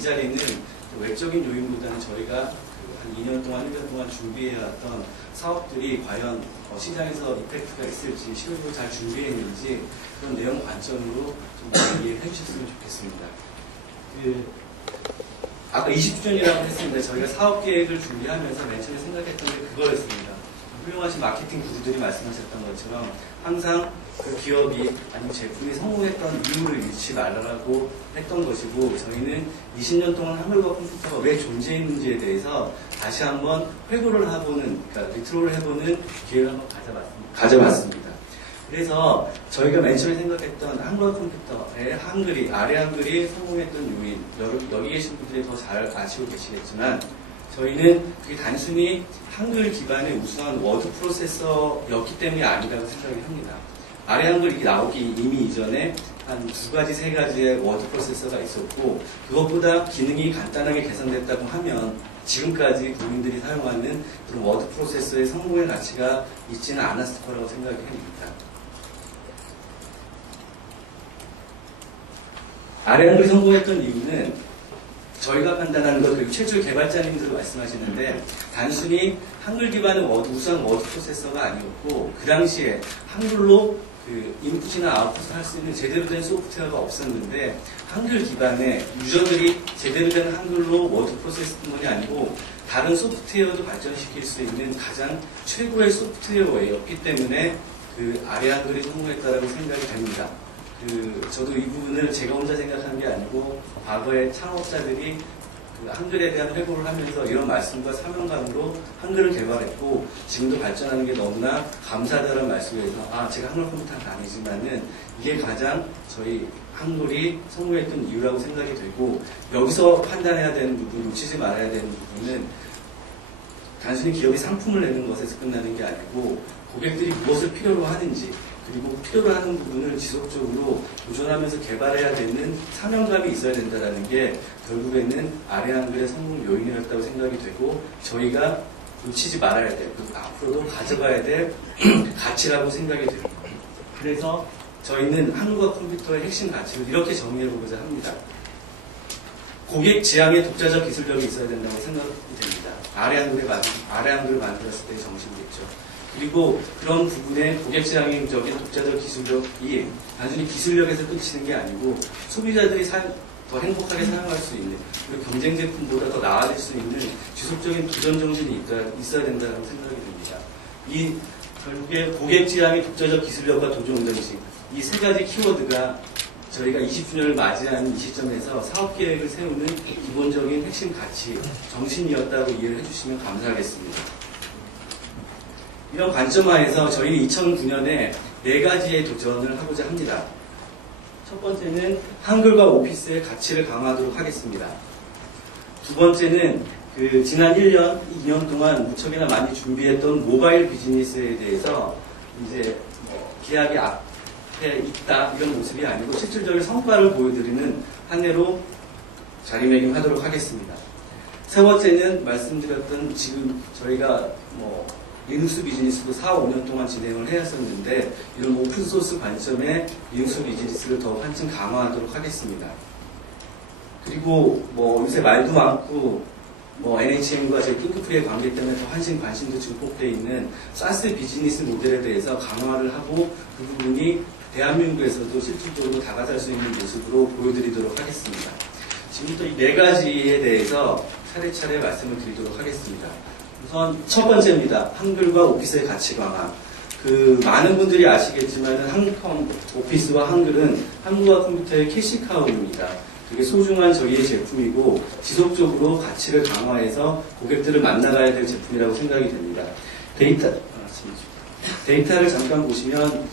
이 자리는 외적인 요인보다는 저희가 한 2년 동안, 1년 동안 준비해왔던 사업들이 과연 시장에서 이펙트가 있을지, 실효적으로 잘 준비했는지 그런 내용 관점으로 좀 이해해 주셨으면 좋겠습니다. 아까 20주년이라고 했습니다. 저희가 사업 계획을 준비하면서 맨 처음에 생각했던 게 그거였습니다. 훌륭하신 마케팅 구루들이 말씀하셨던 것처럼 항상 그 기업이 아니면 제품이 성공했던 이유를 잃지 말라고 했던 것이고, 저희는 20년 동안 한글과 컴퓨터가 왜 존재했는지에 대해서 다시 한번 회고를 해보는, 그러니까 리트로를 해보는 기회를 한번 가져봤습니다. 그래서 저희가 맨 처음에 생각했던 한글과 컴퓨터의 한글이, 아래 한글이 성공했던 요인, 여기 계신 분들이 더 잘 아시고 계시겠지만, 저희는 그게 단순히 한글 기반의 우수한 워드 프로세서였기 때문이 아니라고 생각을 합니다. 아래 한글이 나오기 이미 이전에 한 2가지, 3가지의 워드 프로세서가 있었고, 그것보다 기능이 간단하게 개선됐다고 하면 지금까지 국민들이 사용하는 그런 워드 프로세서의 성공의 가치가 있지는 않았을 거라고 생각이 합니다. 아래 한글이 성공했던 이유는 저희가 판단하는 것, 그리고 최초 개발자님들도 말씀하시는데, 단순히 한글 기반의 우수한 워드 프로세서가 아니었고, 그 당시에 한글로 그 인풋이나 아웃풋을 할 수 있는 제대로 된 소프트웨어가 없었는데, 한글 기반의 유저들이 제대로 된 한글로 워드 프로세서뿐만이 아니고 다른 소프트웨어도 발전시킬 수 있는 가장 최고의 소프트웨어였기 때문에 그 아래 한글이 성공했다라고 생각이 됩니다. 저도 이 부분을 제가 혼자 생각하는 게 아니고 과거의 창업자들이 그 한글에 대한 회고를 하면서 이런 말씀과 사명감으로 한글을 개발했고, 지금도 발전하는 게 너무나 감사하다는 말씀을 해서, 제가 한글 컴퓨터는 아니지만은 이게 가장 저희 한글이 성공했던 이유라고 생각이 되고, 여기서 판단해야 되는 부분, 놓치지 말아야 되는 부분은 단순히 기업이 상품을 내는 것에서 끝나는 게 아니고, 고객들이 무엇을 필요로 하는지, 그리고 필요로 하는 부분을 지속적으로 도전하면서 개발해야 되는 사명감이 있어야 된다는 게 결국에는 아래 한글의 성공 요인이었다고 생각이 되고, 저희가 놓치지 말아야 될, 앞으로도 가져가야 될 가치라고 생각이 됩니다. 그래서 저희는 한글과 컴퓨터의 핵심 가치를 이렇게 정리해보고자 합니다. 고객 지향의 독자적 기술력이 있어야 된다고 생각이 됩니다. 아래 한글을 만들었을 때의 정신이겠죠. 그리고 그런 부분에 고객 지향적인 독자적 기술력이 단순히 기술력에서 끝이는 게 아니고, 소비자들이 더 행복하게 사용할 수 있는, 그리고 경쟁 제품보다 더 나아질 수 있는 지속적인 도전 정신이 있어야 된다고 생각이 듭니다. 결국에 고객 지향의 독자적 기술력과 도전 정신, 이 3가지 키워드가 저희가 20주년을 맞이하는 이 시점에서 사업 계획을 세우는 기본적인 핵심 가치, 정신이었다고 이해를 해주시면 감사하겠습니다. 이런 관점하에서 저희는 2009년에 4가지의 도전을 하고자 합니다. 첫 번째는 한글과 오피스의 가치를 강화하도록 하겠습니다. 두 번째는 지난 1년, 2년 동안 무척이나 많이 준비했던 모바일 비즈니스에 대해서 이제 계약이 앞에 있다 이런 모습이 아니고 실질적인 성과를 보여드리는 한 해로 자리매김하도록 하겠습니다. 세 번째는 말씀드렸던 지금 저희가 리눅스 비즈니스도 4, 5년 동안 진행을 해왔었는데, 이런 오픈소스 관점의 리눅스 비즈니스를 더욱 한층 강화하도록 하겠습니다. 그리고 요새 말도 많고 NHN과 저희 킹크프리의 관계 때문에 더 한층 관심도 증폭되어 있는 사스 비즈니스 모델에 대해서 강화를 하고, 그 부분이 대한민국에서도 실질적으로 다가설 수 있는 모습으로 보여드리도록 하겠습니다. 지금부터 이 4가지에 대해서 차례차례 말씀을 드리도록 하겠습니다. 우선 첫 번째입니다. 한글과 오피스의 가치 강화. 많은 분들이 아시겠지만 오피스와 한글은 한글과 컴퓨터의 캐시카우입니다. 되게 소중한 저희의 제품이고 지속적으로 가치를 강화해서 고객들을 만나가야 될 제품이라고 생각이 됩니다. 데이터를 잠깐 보시면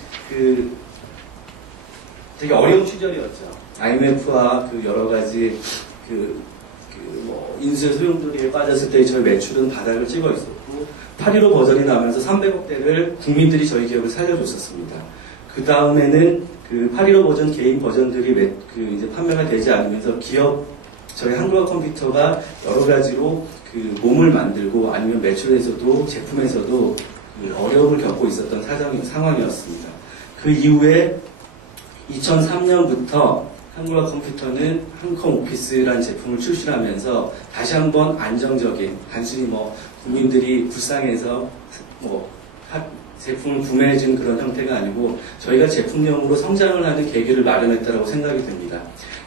되게 어려운 시절이었죠. IMF와 여러 가지 인수의 소용돌이에 빠졌을 때 저희 매출은 바닥을 찍어 있었고, 8.15 버전이 나오면서 300억 대를 국민들이 저희 기업을 살려줬었습니다. 그 다음에는 8.15 버전 개인 버전들이 이제 판매가 되지 않으면서 저희 한글과 컴퓨터가 여러 가지로 몸을 만들고 아니면 매출에서도 제품에서도 어려움을 겪고 있었던 상황이었습니다. 그 이후에 2003년부터 한국어 컴퓨터는 한컴 오피스라는 제품을 출시하면서 다시 한번 안정적인, 단순히 뭐 국민들이 불쌍해서 뭐 제품을 구매해준 그런 형태가 아니고 저희가 제품명으로 성장을 하는 계기를 마련했다고 생각이 됩니다.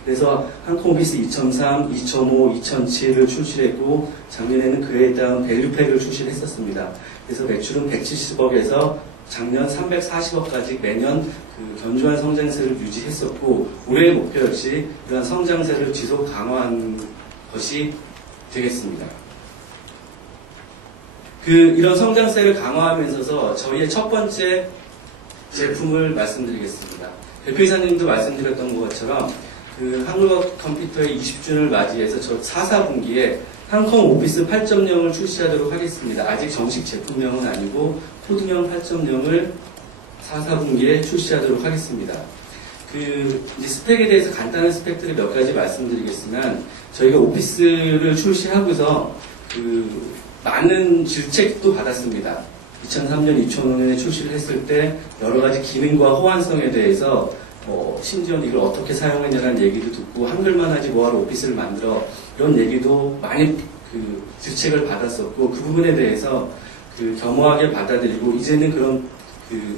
그래서 한컴 오피스 2003, 2005, 2007을 출시했고 작년에는 그에 따른 밸류팩을 출시했었습니다. 그래서 매출은 170억에서 작년 340억까지 매년 그 견조한 성장세를 유지했었고 올해의 목표 역시 이러한 성장세를 지속 강화한 것이 되겠습니다. 이런 성장세를 강화하면서 저희의 첫 번째 제품을 말씀드리겠습니다. 대표이사님도 말씀드렸던 것처럼 한국어 컴퓨터의 20주년을 맞이해서 저 4분기에 한컴 오피스 8.0을 출시하도록 하겠습니다. 아직 정식 제품명은 아니고 코드명 8.0을 4분기에 출시하도록 하겠습니다. 이제 스펙에 대해서 간단한 스펙들을 몇 가지 말씀드리겠지만 저희가 오피스를 출시하고서 많은 질책도 받았습니다. 2003년, 2005년에 출시를 했을 때 여러 가지 기능과 호환성에 대해서 심지어는 이걸 어떻게 사용했냐는 얘기도 듣고 한글만 하지 뭐하러 오피스를 만들어 이런 얘기도 많이 질책을 받았었고 그 부분에 대해서 겸허하게 받아들이고 이제는 그런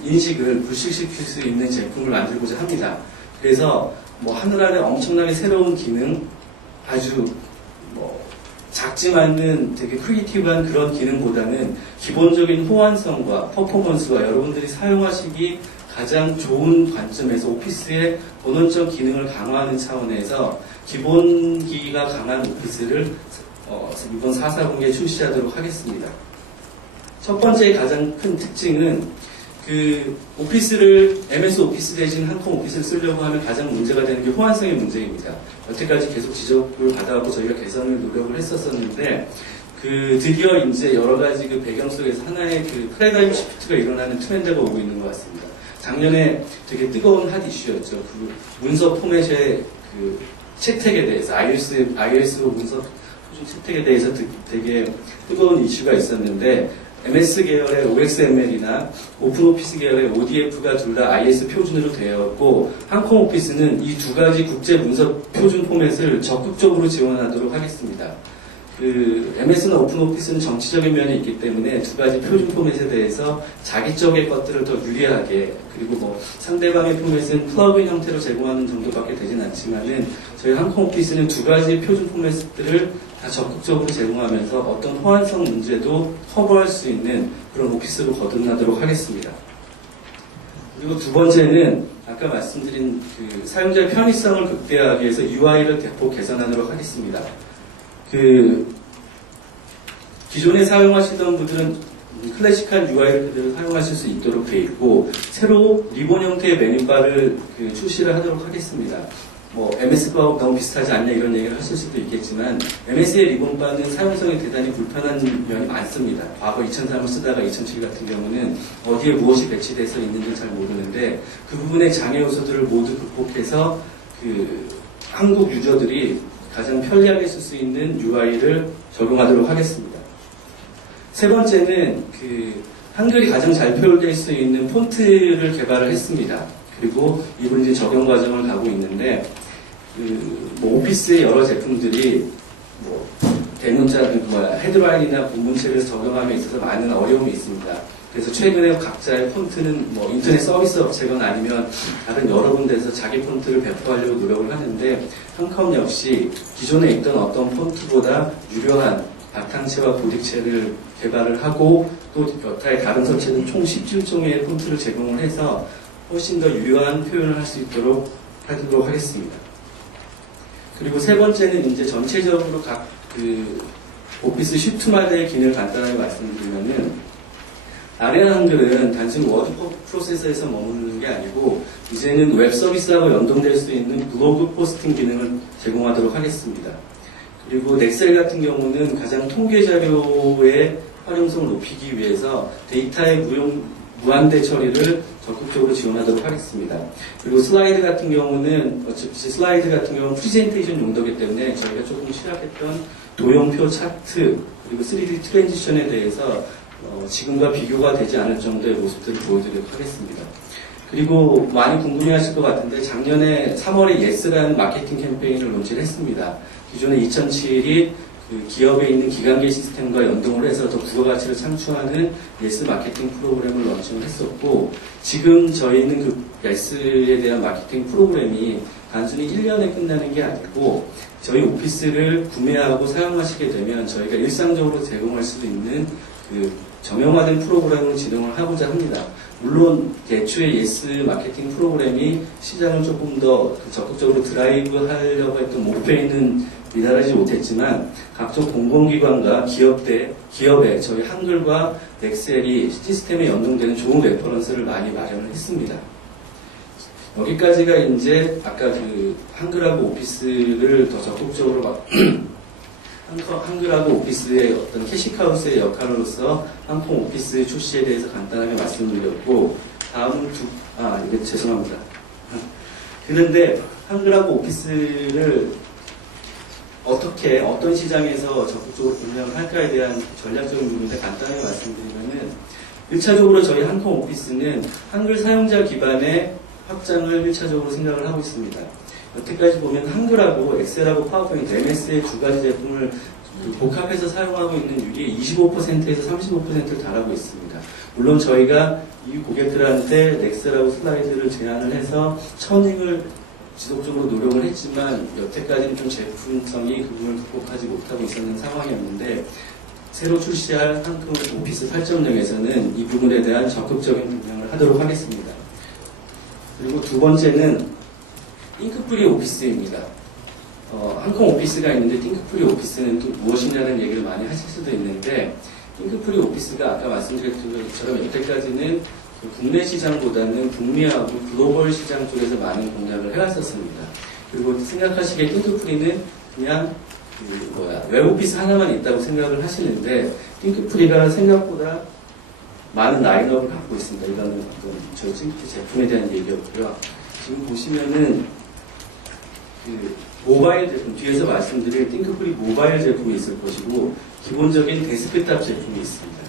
인식을 불식시킬 수 있는 제품을 만들고자 합니다. 그래서 하늘아래 엄청나게 새로운 기능, 아주 작지만은 되게 크리에이티브한 그런 기능보다는 기본적인 호환성과 퍼포먼스와 여러분들이 사용하시기 가장 좋은 관점에서 오피스의 본원적 기능을 강화하는 차원에서 기본기가 강한 오피스를 이번 4분기에 출시하도록 하겠습니다. 첫 번째 가장 큰 특징은 오피스를 MS 오피스 대신 한컴 오피스를 쓰려고 하면 가장 문제가 되는 게 호환성의 문제입니다. 여태까지 계속 지적을 받아왔고 저희가 개선을 노력을 했었었는데 드디어 이제 여러 가지 배경 속에서 하나의 패러다임 시프트가 일어나는 트렌드가 오고 있는 것 같습니다. 작년에 되게 뜨거운 핫 이슈였죠. 문서 포맷의 채택에 대해서 iOS로 문서 표준 채택에 대해서 되게 뜨거운 이슈가 있었는데 MS 계열의 OXML이나 오픈오피스 계열의 ODF가 둘 다 IS 표준으로 되었고 한컴 오피스는 이 두 가지 국제 문서 표준 포맷을 적극적으로 지원하도록 하겠습니다. MS나 오픈오피스는 정치적인 면이 있기 때문에 두 가지 표준 포맷에 대해서 자기 쪽의 것들을 더 유리하게 그리고 상대방의 포맷은 플러그인 형태로 제공하는 정도밖에 되진 않지만은 저희 한컴 오피스는 두 가지 표준 포맷들을 다 적극적으로 제공하면서 어떤 호환성 문제도 커버할 수 있는 그런 오피스로 거듭나도록 하겠습니다. 그리고 두 번째는 아까 말씀드린 사용자의 편의성을 극대화하기 위해서 UI를 대폭 개선하도록 하겠습니다. 기존에 사용하시던 분들은 클래식한 UI를 그대로 사용하실 수 있도록 되어 있고 새로 리본 형태의 메뉴바를 출시를 하도록 하겠습니다. MS바하고 너무 비슷하지 않냐 이런 얘기를 하실 수도 있겠지만 MS의 리본바는 사용성이 대단히 불편한 면이 많습니다. 과거 2003을 쓰다가 2007 같은 경우는 어디에 무엇이 배치돼서 있는지 잘 모르는데 그 부분의 장애 요소들을 모두 극복해서 한국 유저들이 가장 편리하게 쓸 수 있는 UI를 적용하도록 하겠습니다. 세 번째는 한글이 가장 잘 표현될 수 있는 폰트를 개발을 했습니다. 그리고 이번 이제 적용 과정을 가고 있는데 오피스의 여러 제품들이 대문자 헤드라인이나 본문체를 적용함에 있어서 많은 어려움이 있습니다. 그래서 최근에 각자의 폰트는 인터넷 서비스 업체거나 아니면 다른 여러 군데에서 자기 폰트를 배포하려고 노력을 하는데 한컴 역시 기존에 있던 어떤 폰트보다 유려한 바탕체와 보딕체를 개발을 하고 또 여타의 다른 설치는 총 17종의 폰트를 제공을 해서 훨씬 더 유려한 표현을 할 수 있도록 하도록 하겠습니다. 그리고 세 번째는 이제 전체적으로 각 오피스 슈트마다의 기능을 간단하게 말씀드리면은 아레아 한글은 단순히 워드 프로세서에서 머무르는 게 아니고 이제는 웹 서비스하고 연동될 수 있는 블로그 포스팅 기능을 제공하도록 하겠습니다. 그리고 넥셀 같은 경우는 가장 통계 자료의 활용성을 높이기 위해서 데이터의 무한대 처리를 적극적으로 지원하도록 하겠습니다. 그리고 슬라이드 같은 경우는 프리젠테이션 용도이기 때문에 저희가 조금 취약했던 도형표 차트 그리고 3D 트랜지션에 대해서 지금과 비교가 되지 않을 정도의 모습들을 보여드리도록 하겠습니다. 그리고 많이 궁금해하실 것 같은데 작년에 3월에 예스라는 마케팅 캠페인을 론치를 했습니다. 기존에 2007이 그 기업에 있는 기관계 시스템과 연동을 해서 더 부가가치를 창출하는 예스 마케팅 프로그램을 런칭을 했었고, 지금 저희는 그 예스에 대한 마케팅 프로그램이 단순히 1년에 끝나는 게 아니고 저희 오피스를 구매하고 사용하시게 되면 저희가 일상적으로 제공할 수 있는 그 정형화된 프로그램을 진행을 하고자 합니다. 물론 애초에 예스 마케팅 프로그램이 시장을 조금 더 적극적으로 드라이브 하려고 했던 목표에는 미달하지 못했지만 각종 공공기관과 기업에 저희 한글과 엑셀이 시스템에 연동되는 좋은 레퍼런스를 많이 마련을 했습니다. 여기까지가 이제 아까 그 한글하고 오피스를 더 적극적으로 한글하고 오피스의 어떤 캐시카우스의 역할로서 한콩 오피스 출시에 대해서 간단하게 말씀드렸고, 다음은 이거 죄송합니다. 그런데 한글하고 오피스를 어떻게 어떤 시장에서 적극적으로 운영을 할까에 대한 전략적인 부분인데 간단하게 말씀드리면은 1차적으로 저희 한콩 오피스는 한글 사용자 기반의 확장을 1차적으로 생각을 하고 있습니다. 여태까지 보면 한글하고 엑셀하고 파워포인트, MS의 두 가지 제품을 복합해서 사용하고 있는 율이 25%에서 35%를 달하고 있습니다. 물론 저희가 이 고객들한테 엑셀하고 슬라이드를 제안을 해서 처닝을 지속적으로 노력을 했지만 여태까지는 좀 제품성이 그 부분을 극복하지 못하고 있었는 상황이었는데, 새로 출시할 한콩 오피스 8.0에서는 이 부분에 대한 적극적인 변경을 하도록 하겠습니다. 그리고 두 번째는 띵크프리 오피스입니다. 한콩 오피스가 있는데 띵크프리 오피스는 또 무엇이냐는 얘기를 많이 하실 수도 있는데, 띵크프리 오피스가 아까 말씀드렸던 것처럼 여태까지는 국내 시장보다는 북미하고 글로벌 시장 쪽에서 많은 공략을 해왔었습니다. 그리고 생각하시기에 띵크프리는 그냥 웹오피스 하나만 있다고 생각을 하시는데, 띵크프리가 생각보다 많은 라인업을 갖고 있습니다. 이거는 어떤 저희 제품에 대한 얘기였고요. 지금 보시면은 그 모바일 제품, 뒤에서 말씀드릴 띵크프리 모바일 제품이 있을 것이고, 기본적인 데스크탑 제품이 있습니다.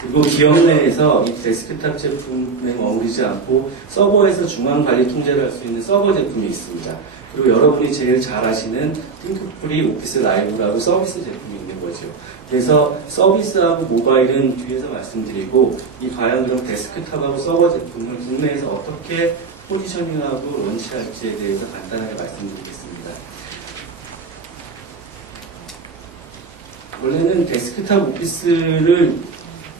그리고 기업 내에서 이 데스크탑 제품에 머무르지 않고 서버에서 중앙 관리 통제를 할 수 있는 서버 제품이 있습니다. 그리고 여러분이 제일 잘 아시는 띵크프리 오피스 라이브라고 서비스 제품이 있는 거죠. 그래서 서비스하고 모바일은 뒤에서 말씀드리고, 이 과연 그럼 데스크탑하고 서버 제품을 국내에서 어떻게 포지셔닝하고 런치할지에 대해서 간단하게 말씀드리겠습니다. 원래는 데스크탑 오피스를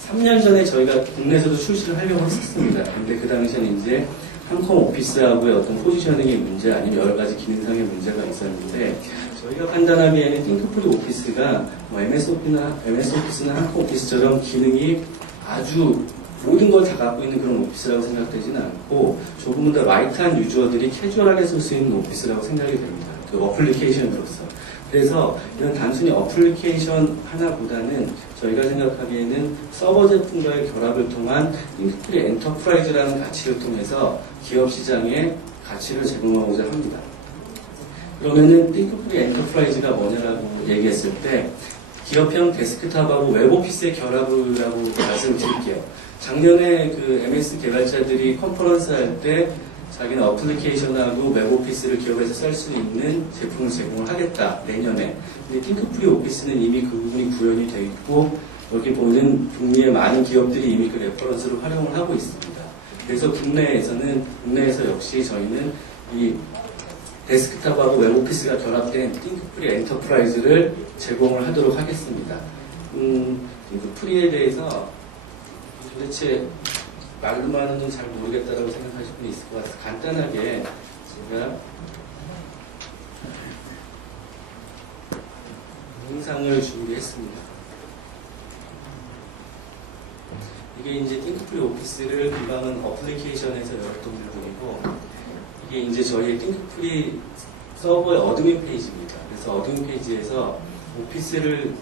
3년 전에 저희가 국내에서도 출시를 하려고 했었습니다. 근데 그 당시에는 이제 한콩 오피스하고의 어떤 포지셔닝의 문제 아니면 여러 가지 기능상의 문제가 있었는데, 저희가 판단하기에는 띵크프리 오피스가 MS 오피스나 한콩 오피스처럼 기능이 아주 모든 걸 다 갖고 있는 그런 오피스라고 생각되지는 않고, 조금은 더 라이트한 유저들이 캐주얼하게 쓸 수 있는 오피스라고 생각이 됩니다. 그 어플리케이션으로서. 그래서 이런 단순히 어플리케이션 하나보다는 저희가 생각하기에는 서버 제품과의 결합을 통한 띵크프리 엔터프라이즈라는 가치를 통해서 기업 시장에 가치를 제공하고자 합니다. 그러면은 띵크프리 엔터프라이즈가 뭐냐라고 얘기했을 때, 기업형 데스크탑하고 웹오피스의 결합이라고 말씀을 드릴게요. 작년에 그 MS 개발자들이 컨퍼런스 할 때 자기는 어플리케이션하고 웹오피스를 기업에서 쓸 수 있는 제품을 제공을 하겠다, 내년에. 근데 띵크프리 오피스는 이미 그 부분이 구현이 되어 있고, 여기 보는 북미의 많은 기업들이 이미 그 레퍼런스를 활용을 하고 있습니다. 그래서 국내에서 역시 저희는 이 데스크탑하고 웹오피스가 결합된 띵크프리 엔터프라이즈를 제공을 하도록 하겠습니다. 띵크프리에 대해서 도대체 말로만은 잘 모르겠다라고 생각하실 분이 있을 것 같아서 간단하게 제가 영상을 준비했습니다. 이게 이제 띵크프리 오피스를 금방은 어플리케이션에서 열었던 부분이고, 이게 이제 저희의 띵크프리 서버의 어드민 페이지입니다. 그래서 어드민 페이지에서 오피스를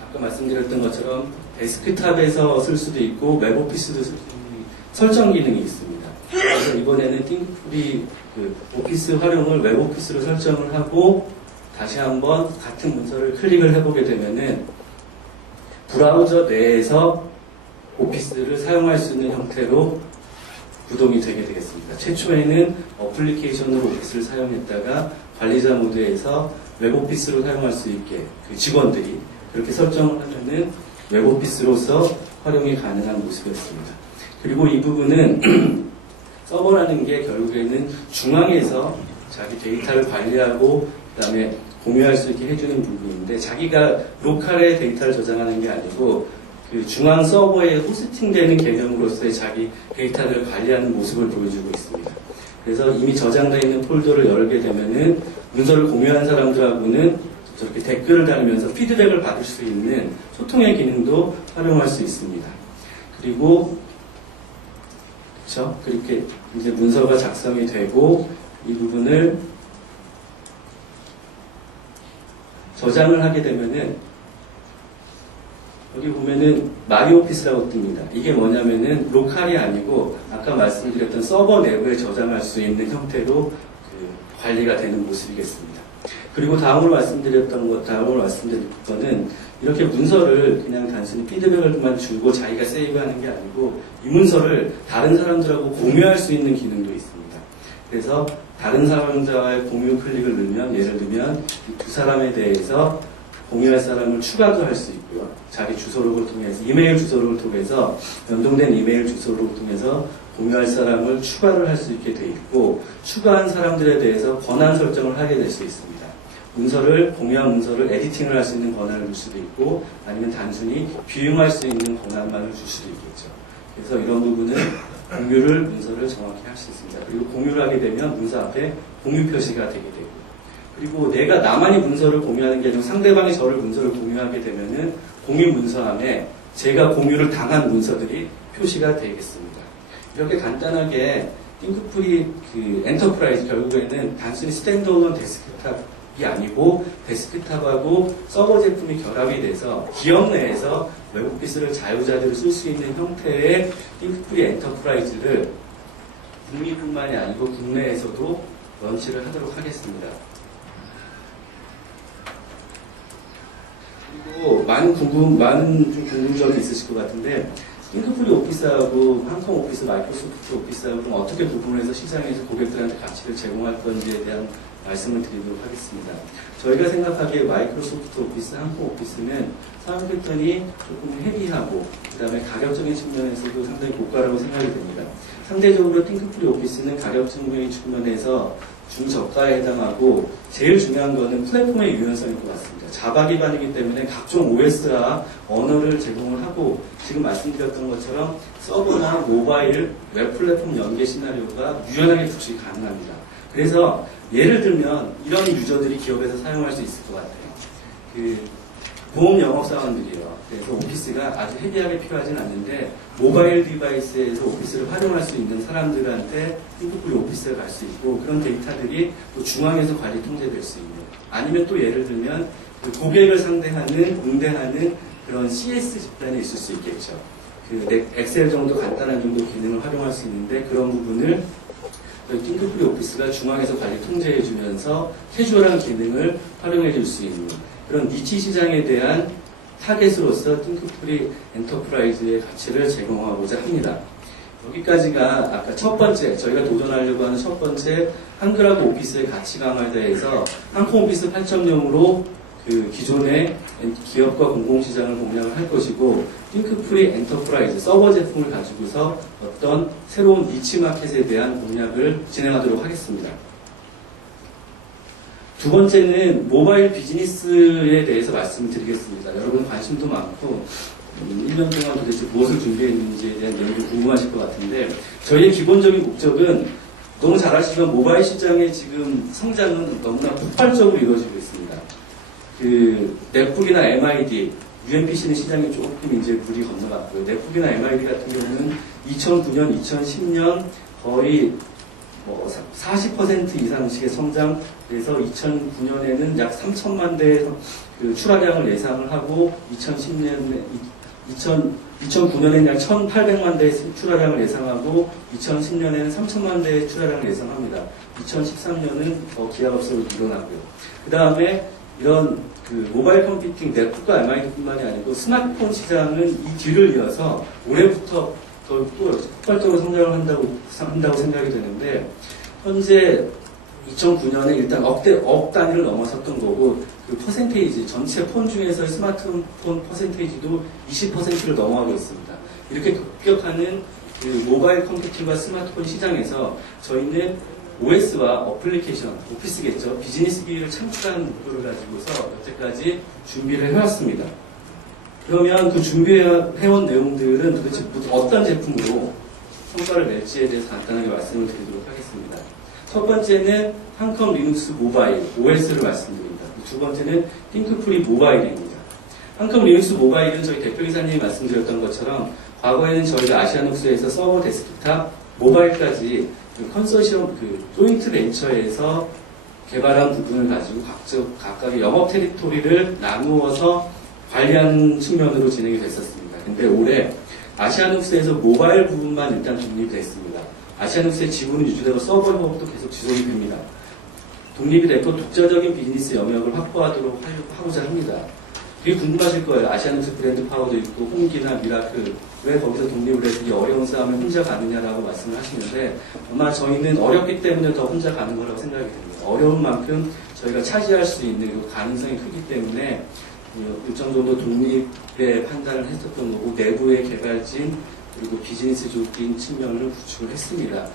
아까 말씀드렸던 것처럼 데스크탑에서 쓸 수도 있고 웹오피스도 쓸 수 있는 설정 기능이 있습니다. 그래서 이번에는 띵크프리 그 오피스 활용을 웹오피스로 설정을 하고, 다시 한번 같은 문서를 클릭을 해보게 되면은 브라우저 내에서 오피스를 사용할 수 있는 형태로 구동이 되게 되겠습니다. 최초에는 어플리케이션으로 오피스를 사용했다가 관리자 모드에서 웹오피스로 사용할 수 있게 그 직원들이 그렇게 설정을 하면은 웹오피스로서 활용이 가능한 모습이었습니다. 그리고 이 부분은 서버라는 게 결국에는 중앙에서 자기 데이터를 관리하고 그 다음에 공유할 수 있게 해주는 부분인데 자기가 로컬에 데이터를 저장하는 게 아니고 그 중앙 서버에 호스팅되는 개념으로서의 자기 데이터를 관리하는 모습을 보여주고 있습니다. 그래서 이미 저장되어 있는 폴더를 열게 되면은 문서를 공유한 사람들하고는 저렇게 댓글을 달면서 피드백을 받을 수 있는 소통의 기능도 활용할 수 있습니다. 그리고 그렇죠? 그렇게 이제 문서가 작성이 되고 이 부분을 저장을 하게 되면은 여기 보면은 마이오피스라고 뜹니다. 이게 뭐냐면은 로컬이 아니고 아까 말씀드렸던 서버 내부에 저장할 수 있는 형태로 그 관리가 되는 모습이겠습니다. 그리고 다음으로 말씀드릴 거는 이렇게 문서를 그냥 단순히 피드백을만 주고 자기가 세이브하는 게 아니고 이 문서를 다른 사람들하고 공유할 수 있는 기능도 있습니다. 그래서 다른 사람과의 공유 클릭을 누르면 예를 들면 이 두 사람에 대해서 공유할 사람을 추가도 할 수 있고요. 자기 주소록을 통해서 이메일 주소록을 통해서 연동된 이메일 주소록을 통해서 공유할 사람을 추가를 할 수 있게 돼 있고 추가한 사람들에 대해서 권한 설정을 하게 될 수 있습니다. 공유한 문서를 에디팅을 할 수 있는 권한을 줄 수도 있고 아니면 단순히 비용할 수 있는 권한만을 줄 수도 있겠죠. 그래서 이런 부분은 문서를 정확히 할 수 있습니다. 그리고 공유를 하게 되면 문서 앞에 공유 표시가 되게 되고 그리고 내가 나만이 문서를 공유하는 게 아니라 상대방이 저를 문서를 공유하게 되면은 공유 문서함에 제가 공유를 당한 문서들이 표시가 되겠습니다. 이렇게 간단하게 띵크프리 그 엔터프라이즈 결국에는 단순히 스탠드얼론 데스크탑이 아니고 데스크탑하고 서버 제품이 결합이 돼서 기업 내에서 웹오피스를 자유자재로 쓸 수 있는 형태의 띵크프리 엔터프라이즈를 국내뿐만이 아니고 국내에서도 런치를 하도록 하겠습니다. 그리고 많은 궁금점이 있으실 것 같은데 띵크프리 오피스하고 항공 오피스, 마이크로소프트 오피스하고 좀 어떻게 구분을 해서 시장에서 고객들한테 가치를 제공할 건지에 대한 말씀을 드리도록 하겠습니다. 저희가 생각하기에 마이크로소프트 오피스, 항공 오피스는 사용 패턴이 조금 헤비하고 그 다음에 가격적인 측면에서도 상당히 고가라고 생각이 됩니다. 상대적으로 띵크프리 오피스는 가격적인 측면에서 중저가에 해당하고 제일 중요한 거는 플랫폼의 유연성일 것 같습니다. 자바 기반이기 때문에 각종 OS와 언어를 제공을 하고 지금 말씀드렸던 것처럼 서버나 모바일, 웹 플랫폼 연계 시나리오가 유연하게 구축이 가능합니다. 그래서 예를 들면 이런 유저들이 기업에서 사용할 수 있을 것 같아요. 그 보험 영업사원들이요. 그래서 오피스가 아주 헤비하게 필요하진 않는데 모바일 디바이스에서 오피스를 활용할 수 있는 사람들한테 띵크프리 오피스에 갈 수 있고 그런 데이터들이 또 중앙에서 관리 통제될 수 있는 아니면 또 예를 들면 그 고객을 응대하는 그런 CS 집단이 있을 수 있겠죠. 그 엑셀 정도 간단한 정도 기능을 활용할 수 있는데 그런 부분을 띵크프리 오피스가 중앙에서 관리 통제해주면서 캐주얼한 기능을 활용해 줄 수 있는 그런 니치 시장에 대한 타겟으로서 띵크프리 엔터프라이즈의 가치를 제공하고자 합니다. 여기까지가 아까 첫 번째, 저희가 도전하려고 하는 첫 번째 한글하고 오피스의 가치 강화에 대해서 항공 오피스 8.0으로 그 기존의 기업과 공공시장을 공략을 할 것이고 띵크프리 엔터프라이즈 서버 제품을 가지고서 어떤 새로운 니치 마켓에 대한 공략을 진행하도록 하겠습니다. 두 번째는 모바일 비즈니스에 대해서 말씀드리겠습니다. 여러분 관심도 많고 1년 동안 도대체 무엇을 준비했는지에 대한 내용이 궁금하실 것 같은데 저희의 기본적인 목적은 너무 잘 아시지만 모바일 시장의 지금 성장은 너무나 폭발적으로 이루어지고 있습니다. 그 넷북이나 MID, UMPC는 시장이 조금 이제 물이 건너갔고요. 넷북이나 MID 같은 경우는 2009년, 2010년 거의 40% 이상씩의 성장, 그래서 2009년에는 약 3천만 대의 그 출하량을 예상을 하고 2009년에는 약 1,800만 대의 출하량을 예상하고 2010년에는 3천만 대의 출하량을 예상합니다. 2013년은 더 기하급수로 늘어나고요. 그 다음에 이런 그 모바일 컴퓨팅 넷북과 MID뿐만이 아니고 스마트폰 시장은 이 뒤를 이어서 올해부터 또 폭발적으로 성장을 한다고 생각이 되는데, 현재 2009년에 일단 억 단위를 넘어섰던 거고, 그 퍼센테이지, 전체 폰 중에서 스마트폰 퍼센테이지도 20%를 넘어가고 있습니다. 이렇게 급격하는 그 모바일 컴퓨팅과 스마트폰 시장에서 저희는 OS와 어플리케이션, 오피스겠죠. 비즈니스 기기를 창출하는 목표를 가지고서 여태까지 준비를 해왔습니다. 그러면 그 준비해온 내용들은 도대체 어떤 제품으로 성과를 낼지에 대해서 간단하게 말씀을 드리도록 하겠습니다. 첫 번째는 한컴 리눅스 모바일, OS를 말씀드립니다. 두 번째는 띵크프리 모바일입니다. 한컴 리눅스 모바일은 저희 대표이사님이 말씀드렸던 것처럼 과거에는 저희가 아시아녹스에서 서버 데스크탑, 모바일까지 그 컨소시엄, 그 조인트 벤처에서 개발한 부분을 가지고 각각의 영업 테리토리를 나누어서 관리하는 측면으로 진행이 됐었습니다. 근데 올해 아시아녹스에서 모바일 부분만 일단 독립이 됐습니다. 아시아녹스의 지분은 유지되고 서버 협업도 계속 지속이 됩니다. 독립이 됐고 독자적인 비즈니스 영역을 확보하도록 하고자 합니다. 되게 궁금하실 거예요. 아시아녹스 브랜드 파워도 있고 홍기나 미라클 왜 거기서 독립을 해서 이 어려운 싸움을 혼자 가느냐라고 말씀을 하시는데, 아마 저희는 어렵기 때문에 더 혼자 가는 거라고 생각이 듭니다. 어려운 만큼 저희가 차지할 수 있는 가능성이 크기 때문에 일정 정도 독립의 판단을 했었던 거고, 내부의 개발진 그리고 비즈니스적인 측면을 구축을 했습니다.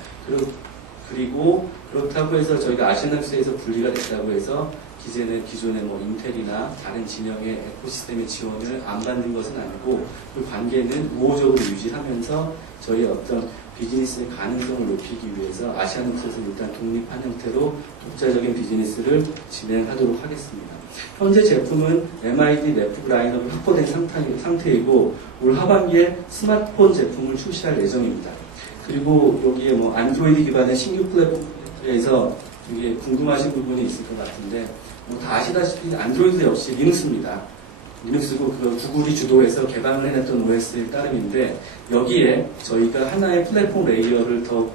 그리고 그렇다고 해서 저희가 아시아녹스에서 분리가 됐다고 해서 기존의 뭐 인텔이나 다른 진영의 에코시스템의 지원을 안 받는 것은 아니고, 그 관계는 우호적으로 유지하면서 저희 어떤 비즈니스의 가능성을 높이기 위해서 아시아녹스에서 일단 독립한 형태로 독자적인 비즈니스를 진행하도록 하겠습니다. 현재 제품은 MID 랩 라인업이 확보된 상태이고, 올 하반기에 스마트폰 제품을 출시할 예정입니다. 그리고 여기에 뭐 안드로이드 기반의 신규 플랫폼에서 이게 궁금하신 부분이 있을 것 같은데, 뭐 다 아시다시피 안드로이드 역시 리눅스입니다. 리눅스고 그 구글이 주도해서 개발을 해냈던 OS의 따름인데, 여기에 저희가 하나의 플랫폼 레이어를 더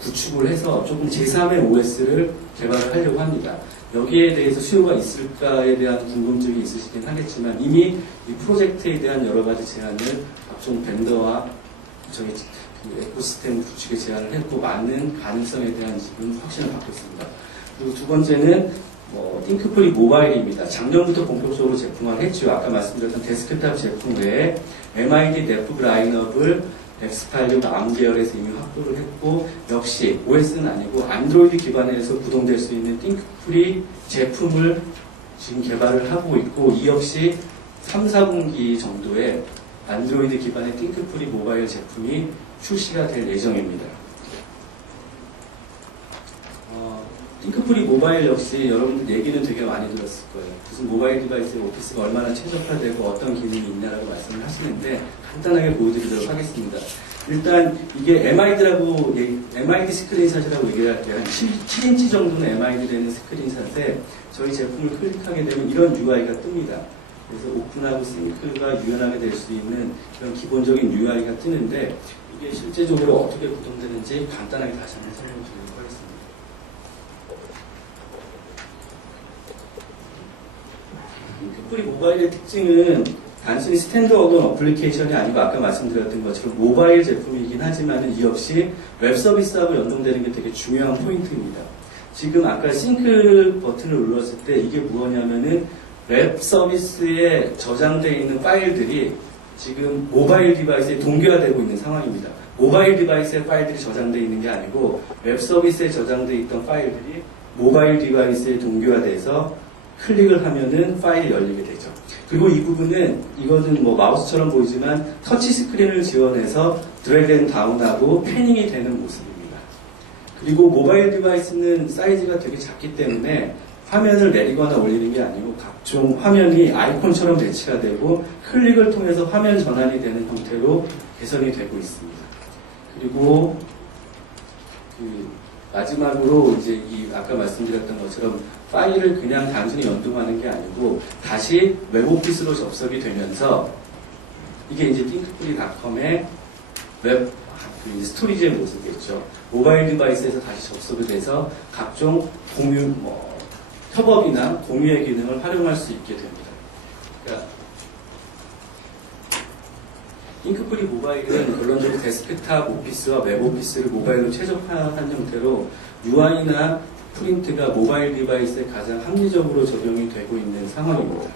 구축을 해서 조금 제3의 OS를 개발을 하려고 합니다. 여기에 대해서 수요가 있을까에 대한 궁금증이 있으시긴 하겠지만, 이미 이 프로젝트에 대한 여러 가지 제안을 각종 벤더와 저희 그 에코시스템 구축에 제안을 했고, 많은 가능성에 대한 지금 확신을 갖고 있습니다. 그리고 두 번째는 띵크프리 모바일입니다. 작년부터 본격적으로 제품화를 했죠. 아까 말씀드렸던 데스크탑 제품 외에 MID 넷북 라인업을 X86 ARM 계열에서 이미 확보를 했고, 역시 OS는 아니고 안드로이드 기반에서 구동될 수 있는 띵크프리 제품을 지금 개발을 하고 있고, 이 역시 3, 4분기 정도에 안드로이드 기반의 띵크프리 모바일 제품이 출시가 될 예정입니다. 띵크프리 모바일 역시 여러분들 얘기는 되게 많이 들었을 거예요. 무슨 모바일 디바이스의 오피스가 얼마나 최적화되고 어떤 기능이 있냐라고 말씀을 하시는데, 간단하게 보여드리도록 하겠습니다. 일단 이게 MID 스크린샷이라고 얘기할게요. 한 7인치 정도는 MID 되는 스크린샷에 저희 제품을 클릭하게 되면 이런 UI가 뜹니다. 그래서 오픈하고 싱크가 유연하게 될 수 있는 그런 기본적인 UI가 뜨는데, 이게 실제적으로 어떻게 구동되는지 간단하게 다시 한번 설명드리도록 하겠습니다. 띵크프리 모바일의 특징은 단순히 스탠드어론 어플리케이션이 아니고, 아까 말씀드렸던 것처럼 모바일 제품이긴 하지만 이 역시 웹 서비스하고 연동되는 게 되게 중요한 포인트입니다. 지금 아까 싱크 버튼을 눌렀을 때 이게 무엇이냐면은 웹 서비스에 저장되어 있는 파일들이 지금 모바일 디바이스에 동기화되고 있는 상황입니다. 모바일 디바이스에 파일들이 저장되어 있는 게 아니고 웹 서비스에 저장되어 있던 파일들이 모바일 디바이스에 동기화돼서 클릭을 하면은 파일이 열리게 되죠. 그리고 이 부분은, 이거는 뭐 마우스처럼 보이지만 터치 스크린을 지원해서 드래그 앤 다운하고 패닝이 되는 모습입니다. 그리고 모바일 디바이스는 사이즈가 되게 작기 때문에 화면을 내리거나 올리는 게 아니고 각종 화면이 아이콘처럼 배치가 되고 클릭을 통해서 화면 전환이 되는 형태로 개선이 되고 있습니다. 그리고 마지막으로 이제 아까 말씀드렸던 것처럼 파일을 그냥 단순히 연동하는 게 아니고 다시 웹오피스로 접속이 되면서, 이게 이제 띵크프리닷컴의 웹 스토리지의 모습이겠죠. 모바일 디바이스에서 다시 접속이 돼서 각종 공유, 협업이나 공유의 기능을 활용할 수 있게 됩니다. 그러니까 띵크프리 모바일은 결론적으로 데스크탑 오피스와 웹 오피스를 모바일로 최적화한 형태로 UI나 프린트가 모바일 디바이스에 가장 합리적으로 적용이 되고 있는 상황입니다.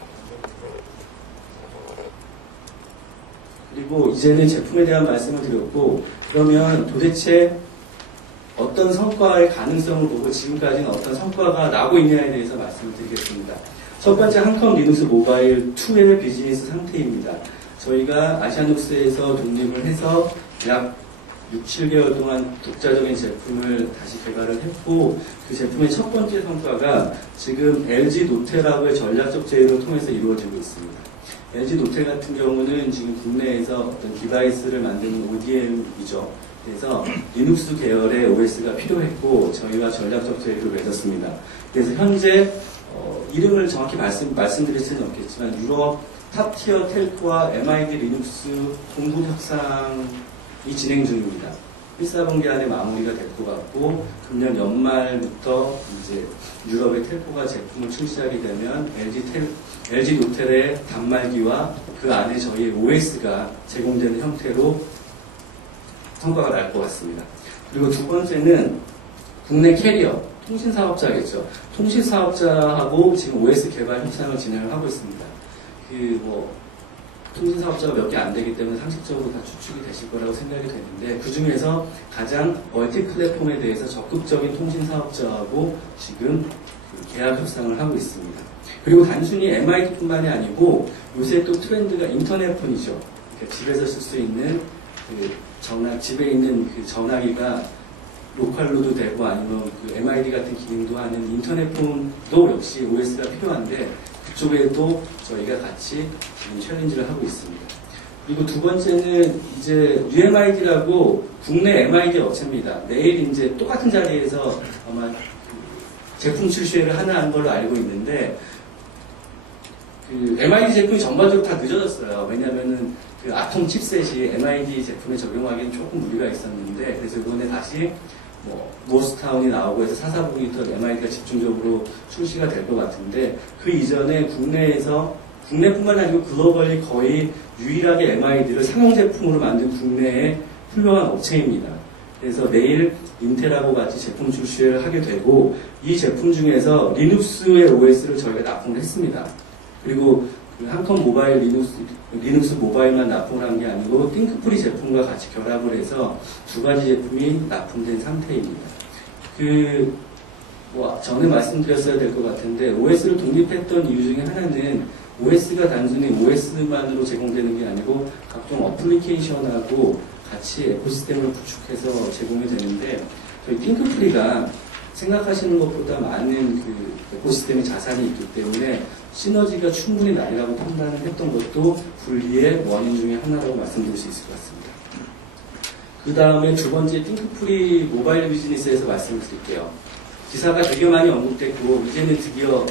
그리고 이제는 제품에 대한 말씀을 드렸고, 그러면 도대체 어떤 성과의 가능성을 보고 지금까지는 어떤 성과가 나고 있냐에 대해서 말씀을 드리겠습니다. 첫 번째, 한컴 리눅스 모바일 2의 비즈니스 상태입니다. 저희가 아시아눅스에서 독립을 해서 약 6, 7개월 동안 독자적인 제품을 다시 개발을 했고, 그 제품의 첫 번째 성과가 지금 LG 노텔하고의 전략적 제휴를 통해서 이루어지고 있습니다. LG 노텔 같은 경우는 지금 국내에서 어떤 디바이스를 만드는 ODM이죠. 그래서 리눅스 계열의 OS가 필요했고 저희와 전략적 제휴를 맺었습니다. 그래서 현재 이름을 정확히 말씀드릴 수는 없겠지만 유럽 탑티어 텔코와 MID 리눅스 공동 협상이 진행 중입니다. 1,4분기 안에 마무리가 될 것 같고, 금년 연말부터 이제 유럽의 텔코가 제품을 출시하게 되면 LG 노텔의 단말기와 그 안에 저희의 OS가 제공되는 형태로 성과가 날 것 같습니다. 그리고 두 번째는 국내 캐리어, 통신사업자겠죠. 통신사업자하고 지금 OS 개발 협상을 진행을 하고 있습니다. 통신사업자가 몇 개 안 되기 때문에 상식적으로 다 추측이 되실 거라고 생각이 되는데, 그 중에서 가장 멀티 플랫폼에 대해서 적극적인 통신사업자하고 지금 계약 협상을 하고 있습니다. 그리고 단순히 MID뿐만이 아니고 요새 또 트렌드가 인터넷폰이죠. 그러니까 집에서 쓸 수 있는 집에 있는 그 전화기가 로컬로도 되고 아니면 그 MID 같은 기능도 하는 인터넷폰도 역시 OS가 필요한데, 그쪽에도 저희가 같이 지금 챌린지를 하고 있습니다. 그리고 두 번째는 이제 UMID라고 국내 MID 업체입니다. 내일 이제 똑같은 자리에서 아마 제품 출시회를 하는 걸로 알고 있는데, 그 MID 제품이 전반적으로 다 늦어졌어요. 왜냐면은 그 아톰 칩셋이 MID 제품에 적용하기엔 조금 무리가 있었는데, 그래서 이번에 다시 노스타운이 나오고 해서 440부터 MID가 집중적으로 출시가 될 것 같은데, 그 이전에 국내뿐만 아니고 글로벌리 거의 유일하게 MID를 상용 제품으로 만든 국내의 훌륭한 업체입니다. 그래서 내일 인텔하고 같이 제품 출시를 하게 되고, 이 제품 중에서 리눅스의 OS를 저희가 납품을 했습니다. 그리고 그 한컴 모바일 리눅스 모바일만 납품을 한 게 아니고 띵크프리 제품과 같이 결합을 해서 두 가지 제품이 납품된 상태입니다. 전에 말씀드렸어야 될 것 같은데, OS를 독립했던 이유 중에 하나는 OS가 단순히 OS만으로 제공되는 게 아니고 각종 어플리케이션하고 같이 에코시스템을 구축해서 제공이 되는데, 저희 띵크프리가 생각하시는 것보다 많은 그 에코시스템의 자산이 있기 때문에 시너지가 충분히 나리라고 판단을 했던 것도 분리의 원인 중에 하나라고 말씀드릴 수 있을 것 같습니다. 그 다음에 두 번째 띵크프리 모바일 비즈니스에서 말씀을 드릴게요. 기사가 되게 많이 언급됐고 이제는 드디어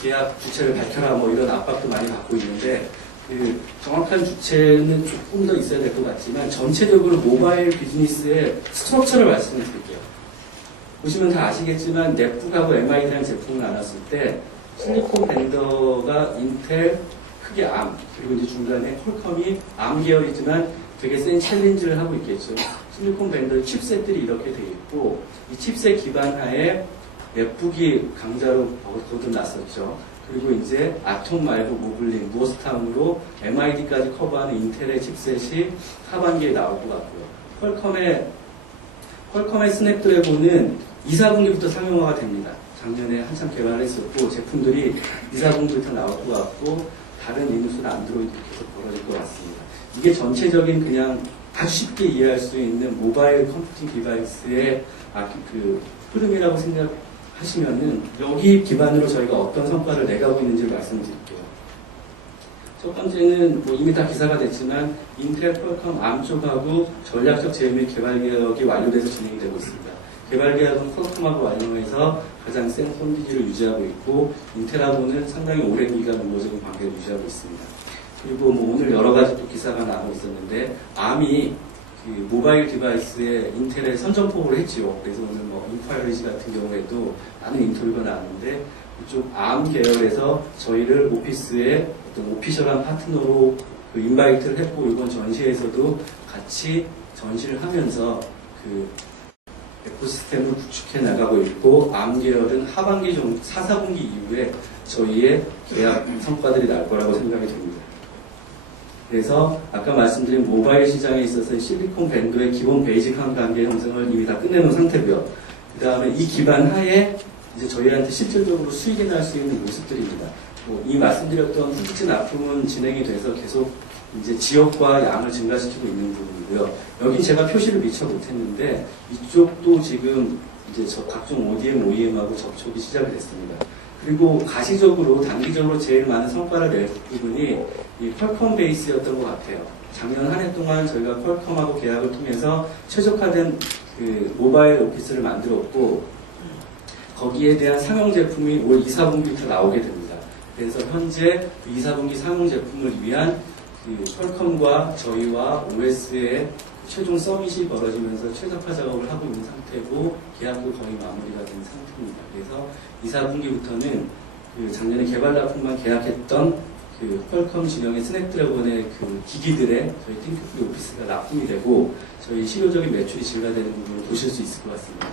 계약 주체를 밝혀라 이런 압박도 많이 받고 있는데, 그 정확한 주체는 조금 더 있어야 될 것 같지만 전체적으로 모바일 비즈니스의 스트럭처를 말씀을 드릴게요. 보시면 다 아시겠지만 넷북하고 MID라는 제품을 나눴을 때 실리콘 벤더가 인텔, 크게 암, 그리고 이제 중간에 퀄컴이 암 계열이지만 되게 센 챌린지를 하고 있겠죠. 실리콘 벤더 칩셋들이 이렇게 돼 있고, 이 칩셋 기반 하에 넷북이 강자로 거듭났었죠. 그리고 이제 아톰 말고 모블링, 노스타운으로 MID까지 커버하는 인텔의 칩셋이 하반기에 나올 것 같고요. 퀄컴의 스냅드래곤은 2, 4분기부터 상용화가 됩니다. 작년에 한참 개발을 했었고, 제품들이 2, 4분기부터 나올 것 같고, 다른 리눅스나 안드로이드 계속 벌어질 것 같습니다. 이게 전체적인 그냥 아주 쉽게 이해할 수 있는 모바일 컴퓨팅 디바이스의 그 흐름이라고 생각하시면은, 여기 기반으로 저희가 어떤 성과를 내가고 있는지를 말씀드릴게요. 첫 번째는 이미 다 기사가 됐지만 인텔, 퀄컴, 암 쪽하고 전략적 제휴 및 개발 계약이 완료돼서 진행이 되고 있습니다. 개발 계약은 퀄컴하고 완료해서 가장 센 펀디지를 유지하고 있고, 인텔하고는 상당히 오랜 기간 우호적인 관계를 유지하고 있습니다. 그리고 오늘 여러 가지 또 기사가 나오고 있었는데, 암이 그 모바일 디바이스에 인텔에 선전포고를 했지요. 그래서 오늘 인파이어리지 같은 경우에도 많은 인터뷰가 나왔는데, 이쪽 암 계열에서 저희를 오피스의 어떤 오피셜한 파트너로 그 인바이트를 했고 이번 전시에서도 같이 전시를 하면서 그 에코시스템을 구축해 나가고 있고 암 계열은 하반기 정도, 4, 4분기 이후에 저희의 계약 성과들이 날 거라고 생각이 됩니다. 그래서 아까 말씀드린 모바일 시장에 있어서 실리콘 밴드의 기본 베이직한 관계 형성을 이미 다 끝내놓은 상태고요. 그 다음에 이 기반 하에 이제 저희한테 실질적으로 수익이 날 수 있는 모습들입니다. 이 말씀드렸던 후두증 납품은 진행이 돼서 계속 이제 지역과 양을 증가시키고 있는 부분이고요. 여긴 제가 표시를 미처 못했는데 이쪽도 지금 이제 각종 ODM/OEM하고 접촉이 시작이 됐습니다. 그리고 가시적으로 단기적으로 제일 많은 성과를 낼 부분이 이 퀄컴 베이스였던 것 같아요. 작년 한 해 동안 저희가 퀄컴하고 계약을 통해서 최적화된 그 모바일 오피스를 만들었고 거기에 대한 상용 제품이 올 2, 4분기부터 나오게 됩니다. 그래서 현재 2, 4분기 상용 제품을 위한 그 퀄컴과 저희와 OS의 최종 서밋이 벌어지면서 최적화 작업을 하고 있는 상태고 계약도 거의 마무리가 된 상태입니다. 그래서 2, 4분기부터는 그 작년에 개발 납품만 계약했던 그 퀄컴 진영의 스냅드래곤의 그 기기들의 저희 띵크프리 오피스가 납품이 되고 저희 실효적인 매출이 증가되는 부분을 보실 수 있을 것 같습니다.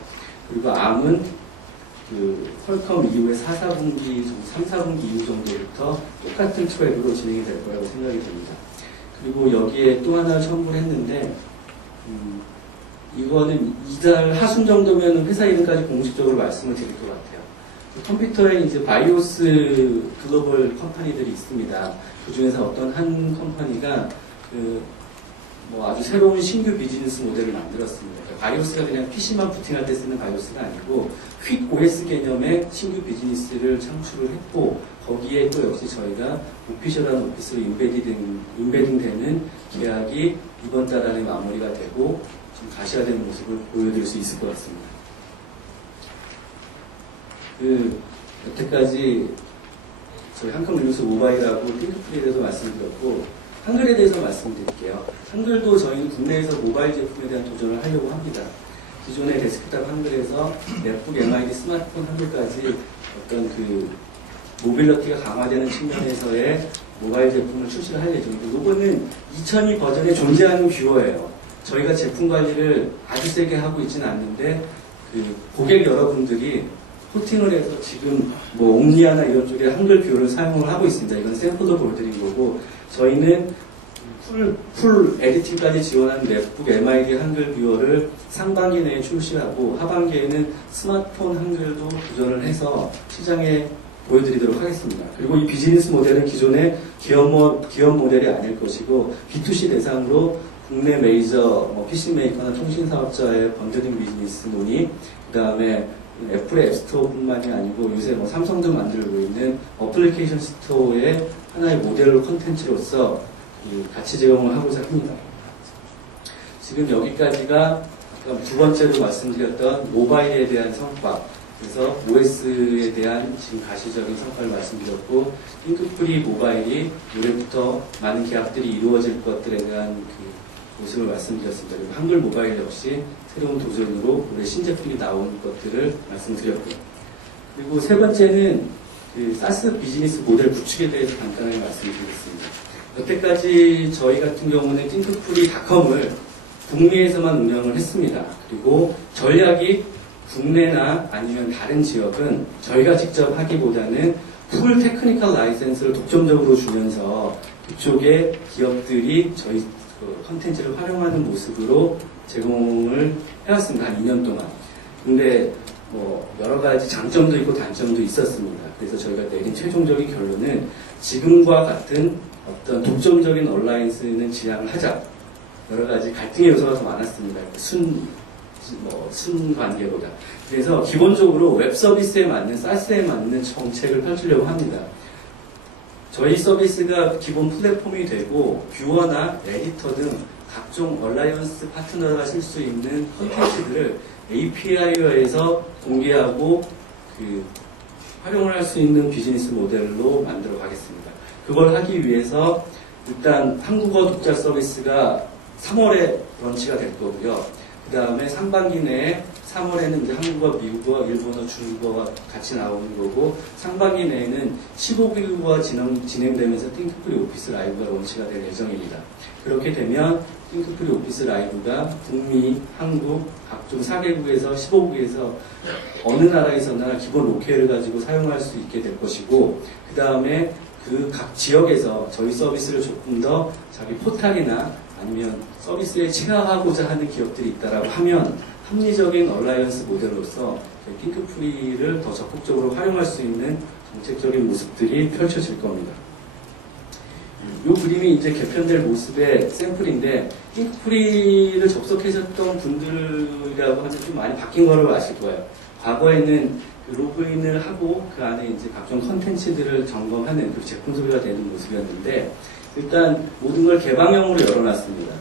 그리고 암은 그 퀄컴 이후에 4, 4분기, 3, 4분기 이후 정도부터 똑같은 트랙으로 진행이 될 거라고 생각이 됩니다. 그리고 여기에 또 하나를 첨부를 했는데 이거는 이달 하순 정도면 회사 이름까지 공식적으로 말씀을 드릴 것 같아요. 컴퓨터에 이제 바이오스 글로벌 컴퍼니들이 있습니다. 그 중에서 어떤 한 컴퍼니가 뭐 아주 새로운 신규 비즈니스 모델을 만들었습니다. 그러니까 바이오스가 그냥 PC만 부팅할 때 쓰는 바이오스가 아니고 퀵 OS 개념의 신규 비즈니스를 창출을 했고 거기에 또 역시 저희가 오피셜한 오피스로 인베딩되는 계약이 이번 달 안에 마무리가 되고 좀 가시화되는 모습을 보여드릴 수 있을 것 같습니다. 여태까지 저희 한컴리뉴스 모바일하고 띵크프리에 대해서 말씀드렸고 한글에 대해서 말씀드릴게요. 한글도 저희는 국내에서 모바일 제품에 대한 도전을 하려고 합니다. 기존의 데스크탑 한글에서 넷북, MID, 스마트폰 한글까지 어떤 그 모빌리티가 강화되는 측면에서의 모바일 제품을 출시를 할 예정이고 이거는 2002 버전에 존재하는 뷰어예요. 저희가 제품 관리를 아주 세게 하고 있지는 않는데 그 고객 여러분들이 코팅을 해서 지금 뭐 옴니아나 이런 쪽에 한글 뷰어를 사용을 하고 있습니다. 이건 샘플로 보여드린 거고 저희는 풀 에디팅까지 지원한 넷북 MID 한글 뷰어를 상반기 내에 출시하고 하반기에는 스마트폰 한글도 도전을 해서 시장에 보여드리도록 하겠습니다. 그리고 이 비즈니스 모델은 기존의 기업 모델이 아닐 것이고 B2C 대상으로 국내 메이저 PC 메이커나 통신 사업자의 번들링 비즈니스 논의, 그 다음에 애플의 앱스토어뿐만이 아니고 요새 뭐 삼성도 만들고 있는 어플리케이션 스토어의 하나의 모델로 콘텐츠로서 가치 제공을 하고자 합니다. 지금 여기까지가 아까 두 번째로 말씀드렸던 모바일에 대한 성과, 그래서 OS에 대한 지금 가시적인 성과를 말씀드렸고 띵크프리 모바일이 올해부터 많은 계약들이 이루어질 것들에 대한 그 모습을 말씀드렸습니다. 그리고 한글 모바일 역시 새로운 도전으로 올해 신제품이 나온 것들을 말씀드렸고요. 그리고 세 번째는 그 사스 비즈니스 모델 구축에 대해서 간단하게 말씀드리겠습니다. 여태까지 저희 같은 경우는 띵크프리닷컴을 국내에서만 운영을 했습니다. 그리고 전략이 국내나 아니면 다른 지역은 저희가 직접 하기보다는 풀 테크니컬 라이센스를 독점적으로 주면서 그쪽에 기업들이 저희 컨텐츠를 활용하는 모습으로 제공을 해왔습니다. 한 2년 동안. 근데 뭐 여러 가지 장점도 있고 단점도 있었습니다. 그래서 저희가 내린 최종적인 결론은 지금과 같은 어떤 독점적인 얼라이언스는 지향을 하자. 여러 가지 갈등의 요소가 더 많았습니다. 순 관계보다. 그래서 기본적으로 웹 서비스에 맞는, 사스에 맞는 정책을 펼치려고 합니다. 저희 서비스가 기본 플랫폼이 되고, 뷰어나 에디터 등 각종 얼라이언스 파트너가 쓸 수 있는 콘텐츠들을 API화해서 공개하고, 활용을 할 수 있는 비즈니스 모델로 만들어 가겠습니다. 그걸 하기 위해서 일단 한국어 독자 서비스가 3월에 런치가 될 거고요. 그 다음에 상반기 내에 3월에는 이제 한국어, 미국어, 일본어, 중국어가 같이 나오는 거고, 상반기 내에는 15개국어가 진행되면서 띵크프리 오피스 라이브가 론치가 될 예정입니다. 그렇게 되면 띵크프리 오피스 라이브가 북미, 한국, 각종 4개국에서 15개국에서 어느 나라에서나 기본 로케를 가지고 사용할 수 있게 될 것이고, 그 다음에 그 각 지역에서 저희 서비스를 조금 더 자기 포탈이나 아니면 서비스에 체화하고자 하는 기업들이 있다라고 하면 합리적인 얼라이언스 모델로서 띵크프리를 더 적극적으로 활용할 수 있는 정책적인 모습들이 펼쳐질 겁니다. 이 그림이 이제 개편될 모습의 샘플인데, 띵크프리를 접속하셨던 분들이라고 하면 좀 많이 바뀐 거로 아실 거예요. 과거에는 로그인을 하고 그 안에 이제 각종 컨텐츠들을 점검하는 그 제품 소비가 되는 모습이었는데, 일단 모든 걸 개방형으로 열어놨습니다.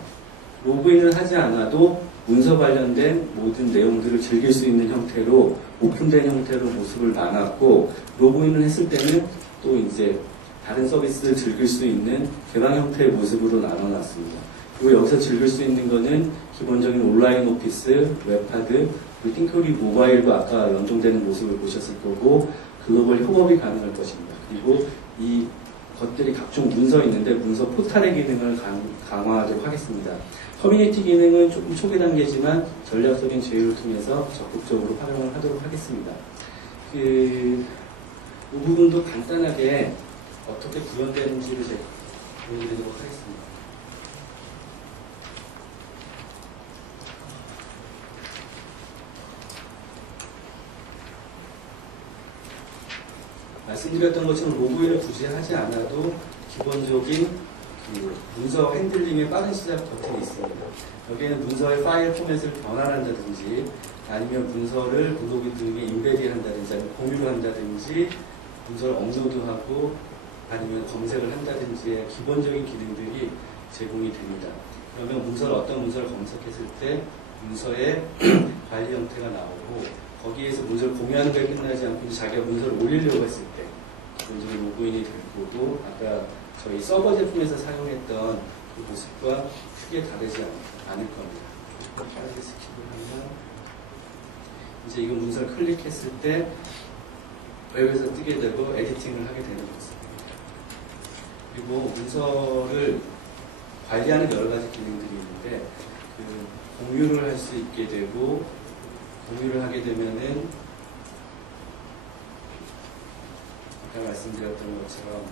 로그인을 하지 않아도 문서 관련된 모든 내용들을 즐길 수 있는 형태로, 오픈된 형태로 모습을 나눴고, 로그인을 했을 때는 또 이제 다른 서비스를 즐길 수 있는 개방 형태의 모습으로 나눠놨습니다. 그리고 여기서 즐길 수 있는 거는 기본적인 온라인 오피스, 웹하드, 그리고 띵크프리 모바일과 아까 연동되는 모습을 보셨을 거고, 글로벌 협업이 가능할 것입니다. 그리고 이 것들이 각종 문서 있는데 문서 포탈의 기능을 강화하도록 하겠습니다. 커뮤니티 기능은 조금 초기 단계지만 전략적인 제휴를 통해서 적극적으로 활용을 하도록 하겠습니다. 이 부분도 간단하게 어떻게 구현되는지를 제가 보여드리도록 하겠습니다. 말씀드렸던 것처럼 로그인을 굳이 하지 않아도 기본적인 문서 핸들링의 빠른 시작 버튼이 있습니다. 여기에는 문서의 파일 포맷을 변환한다든지, 아니면 문서를 블로그 등에 인베디 한다든지, 아니면 공유를 한다든지, 문서를 업로드하고, 아니면 검색을 한다든지의 기본적인 기능들이 제공이 됩니다. 그러면 어떤 문서를 검색했을 때 문서의 관리 형태가 나오고, 거기에서 문서를 공유하는 게 끝나지 않고 자기가 문서를 올리려고 했을 때 문서를 로그인이 될 거고, 아까 저희 서버 제품에서 사용했던 그 모습과 크게 다르지 않을 겁니다. 빠르게 스킵을 하면 이제 이거 문서를 클릭했을 때 웹에서 뜨게 되고 에디팅을 하게 되는 모습입니다. 그리고 문서를 관리하는 여러 가지 기능들이 있는데, 그 공유를 할 수 있게 되고, 공유를 하게 되면은 아까 말씀드렸던 것처럼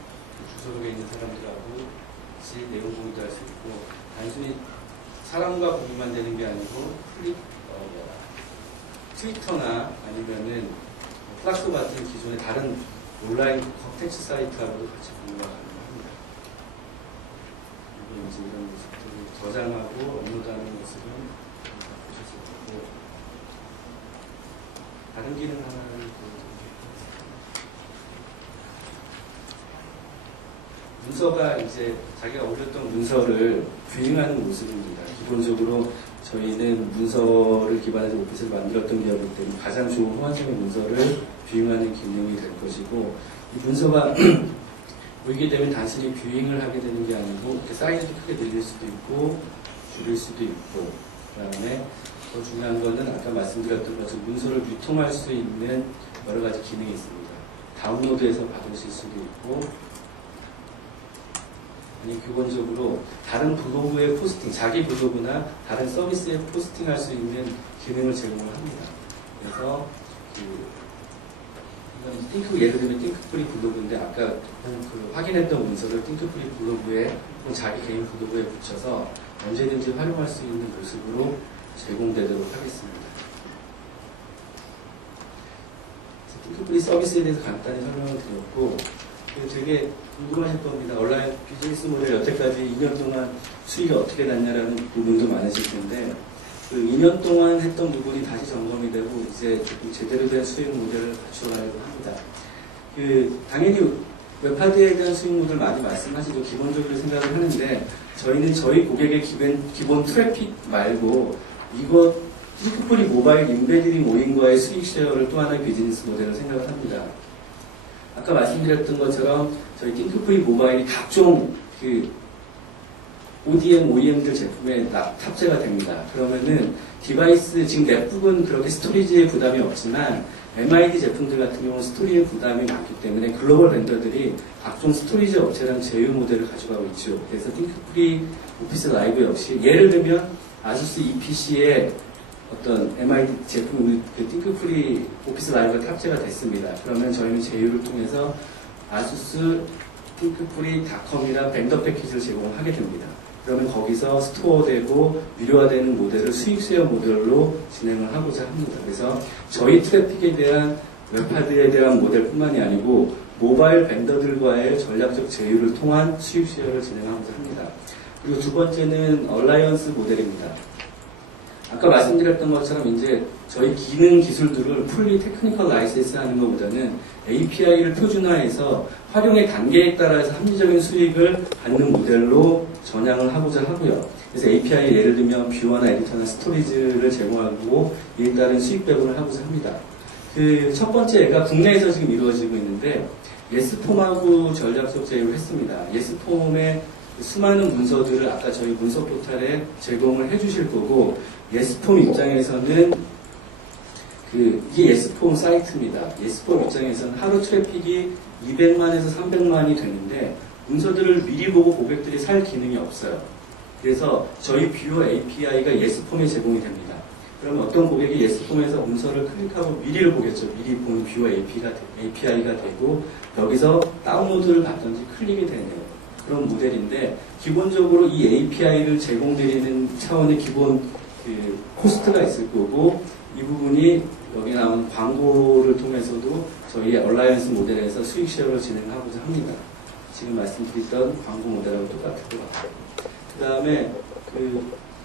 주소록에 있는 사람들하고 같이 내용 공유도 할 수 있고, 단순히 사람과 공유만 되는 게 아니고 트위터나 아니면은 플락스 같은 기존의 다른 온라인 컨텐츠 사이트하고도 같이 공유가 가능합니다. 그리고 이제 이런 모습들을 저장하고 업로드하는 모습은 보셨을 거고, 다른 기능 하나를 보여드리겠습니다. 문서가 이제 자기가 올렸던 문서를 뷰잉하는 모습입니다. 기본적으로 저희는 문서를 기반해서 오피스를 만들었던 기업이기 때문에 가장 좋은 호환성의 문서를 뷰잉하는 기능이 될 것이고, 이 문서가 보이게 되면 단순히 뷰잉을 하게 되는 게 아니고 이렇게 사이즈도 크게 늘릴 수도 있고 줄일 수도 있고, 그 다음에 더 중요한 거는 아까 말씀드렸던 것처럼 문서를 유통할 수 있는 여러 가지 기능이 있습니다. 다운로드해서 받으실 수도 있고, 아니 기본적으로 다른 블로그의 포스팅, 자기 블로그나 다른 서비스에 포스팅할 수 있는 기능을 제공을 합니다. 그래서 예를 들면 띵크프리 블로그인데, 아까 확인했던 문서를 띵크프리 블로그에 혹은 자기 개인 블로그에 붙여서 언제든지 활용할 수 있는 모습으로 제공되도록 하겠습니다. 띵크프리 서비스에 대해서 간단히 설명을 드렸고, 되게 궁금하실 겁니다. 온라인 비즈니스 모델 여태까지 2년 동안 수익이 어떻게 났냐라는 부분도 많으실 텐데, 그 2년 동안 했던 부분이 다시 점검이 되고 이제 제대로 된 수익 모델을 갖춰가려고 합니다. 당연히 웹하드에 대한 수익 모델 많이 말씀하시죠. 기본적으로 생각을 하는데, 저희는 저희 고객의 기본 트래픽 말고 이거 띵크프리 모바일 인베디딩 모임과의 수익 쉐어를 또 하나의 비즈니스 모델을 생각을 합니다. 아까 말씀드렸던 것처럼 저희 띵크프리 모바일이 각종 ODM, OEM들 제품에 탑재가 됩니다. 그러면은 디바이스, 지금 넷북은 그렇게 스토리지에 부담이 없지만 MID 제품들 같은 경우는 스토리에 부담이 많기 때문에 글로벌 벤더들이 각종 스토리지 업체랑 제휴 모델을 가져가고 있죠. 그래서 띵크프리 오피스 라이브 역시 예를 들면 아수스 EPC의 어떤 MID 제품, 그 띵크프리 오피스 라이브가 탑재가 됐습니다. 그러면 저희는 제휴를 통해서 아수스 띵크프리.com이랑 벤더 패키지를 제공하게 됩니다. 그러면 거기서 스토어되고 유료화되는 모델을 수익 쉐어 모델로 진행을 하고자 합니다. 그래서 저희 트래픽에 대한 웹하드에 대한 모델뿐만이 아니고 모바일 벤더들과의 전략적 제휴를 통한 수익 쉐어를 진행하고자 합니다. 그리고 두 번째는 얼라이언스 모델입니다. 아까 말씀드렸던 것처럼 이제 저희 기능 기술들을 풀리 테크니컬 라이센스 하는 것보다는 API를 표준화해서 활용의 단계에 따라서 합리적인 수익을 받는 모델로 전향을 하고자 하고요. 그래서 API 예를 들면 뷰어나 에디터나 스토리지를 제공하고 이에 따른 수익 배분을 하고자 합니다. 그 첫 번째가 국내에서 지금 이루어지고 있는데 예스폼하고 전략적 제휴를 했습니다. 예스폼의 수많은 문서들을 아까 저희 문서 포탈에 제공을 해주실 거고 예스폼 입장에서는 이게 예스폼 사이트입니다. 예스폼 입장에서는 하루 트래픽이 200만에서 300만이 되는데 문서들을 미리 보고 고객들이 살 기능이 없어요. 그래서 저희 뷰어 API가 예스폼에 제공이 됩니다. 그러면 어떤 고객이 예스폼에서 문서를 클릭하고 미리를 보겠죠. 미리 보는 뷰어 API가 되고 여기서 다운로드를 받든지 클릭이 되네요. 그런 모델인데 기본적으로 이 API를 제공드리는 차원의 기본 코스트가 있을 거고 이 부분이 여기 나온 광고를 통해서도 저희 얼라이언스 모델에서 수익 쉐어를 진행하고자 합니다. 지금 말씀드렸던 광고 모델하고 똑같을 것 같아요. 그 다음에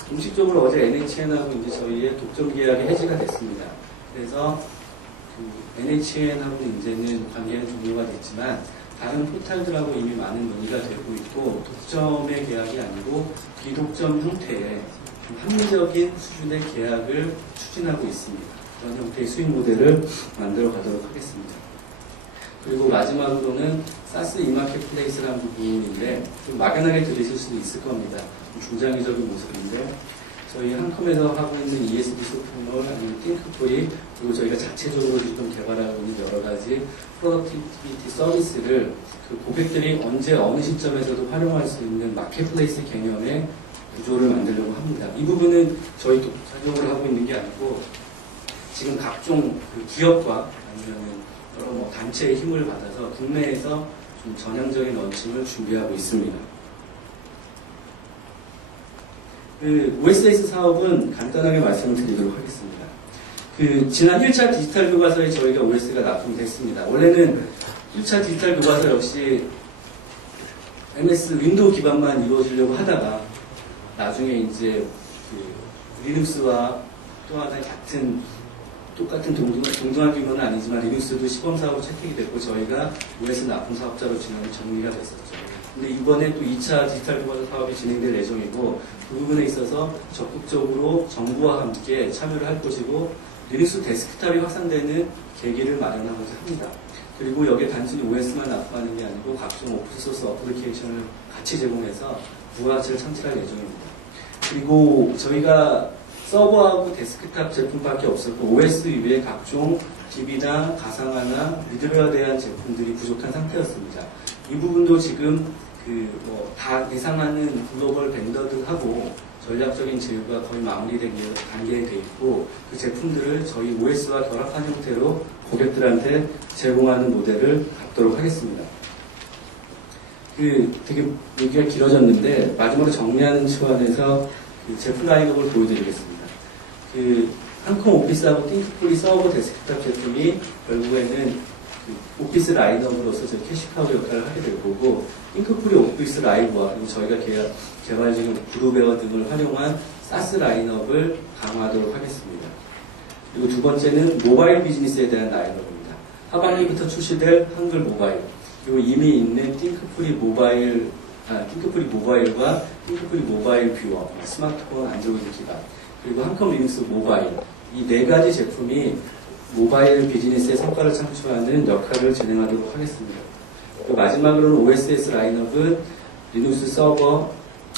공식적으로 어제 NHN하고 이제 저희의 독점 계약이 해지가 됐습니다. 그래서 NHN하고 이제는 관계는 종료가 됐지만 다른 포탈들하고 이미 많은 논의가 되고 있고 독점의 계약이 아니고 비독점 형태의 합리적인 수준의 계약을 추진하고 있습니다. 그런 형태의 수익 모델을 만들어 가도록 하겠습니다. 그리고 마지막으로는 사스 이마켓플레이스라는 부분인데 좀 막연하게 들으실 수도 있을 겁니다. 중장기적인 모습인데 저희 한컴에서 하고 있는 ESB 소품을 아니면 띵크프리 그리고 저희가 자체적으로 지금 개발하고 있는 여러 가지 프로덕티비티 서비스를 그 고객들이 언제 어느 시점에서도 활용할 수 있는 마켓플레이스 개념의 구조를 만들려고 합니다. 이 부분은 저희 독자적으로 하고 있는 게 아니고 지금 각종 기업과 아니면 여러 단체의 힘을 받아서 국내에서 좀 전향적인 런칭을 준비하고 있습니다. OSS 사업은 간단하게 말씀을 드리도록 하겠습니다. 지난 1차 디지털 교과서에 저희가 OS가 납품됐습니다. 원래는 1차 디지털 교과서 역시 MS 윈도우 기반만 이루어지려고 하다가 나중에 이제 리눅스와 또 하나의 똑같은 동등한 규모는 아니지만 리눅스도 시범사업으로 채택이 됐고 저희가 OS 납품 사업자로 정리가 됐었죠. 근데 이번에 또 2차 디지털 교과서 사업이 진행될 예정이고 그 부분에 있어서 적극적으로 정부와 함께 참여를 할 것이고 리눅스 데스크탑이 확산되는 계기를 마련하고자 합니다. 그리고 여기에 단순히 OS만 납품하는 게 아니고 각종 오픈소스 어플리케이션을 같이 제공해서 부가가치를 창출할 예정입니다. 그리고 저희가 서버하고 데스크탑 제품밖에 없었고 OS 이외에 각종 DB나 가상화나 미드웨어에 대한 제품들이 부족한 상태였습니다. 이 부분도 지금 다 예상하는 글로벌 벤더들하고 전략적인 제휴가 거의 마무리된 단계에 돼 있고 그 제품들을 저희 OS와 결합한 형태로 고객들한테 제공하는 모델을 갖도록 하겠습니다. 되게 얘기가 길어졌는데 마지막으로 정리하는 차원에서 제품 라인업을 보여드리겠습니다. 한컴 오피스하고 띵크프리 서버 데스크탑 제품이 결국에는 오피스 라인업으로서 저희 캐시카우 역할을 하게 될 거고 띵크프리 오피스 라이브와 그리고 저희가 개발 중인 그룹웨어 등을 활용한 사스 라인업을 강화하도록 하겠습니다. 그리고 두 번째는 모바일 비즈니스에 대한 라인업입니다. 하반기부터 출시될 한글 모바일 그리고 이미 있는 띵크프리 모바일과 띵크프리 모바일 뷰어, 스마트폰, 안드로이드 기반 그리고 한컴 리눅스 모바일 이 네 가지 제품이 모바일 비즈니스의 성과를 창출하는 역할을 진행하도록 하겠습니다. 그리고 마지막으로는 OSS 라인업은 리눅스 서버,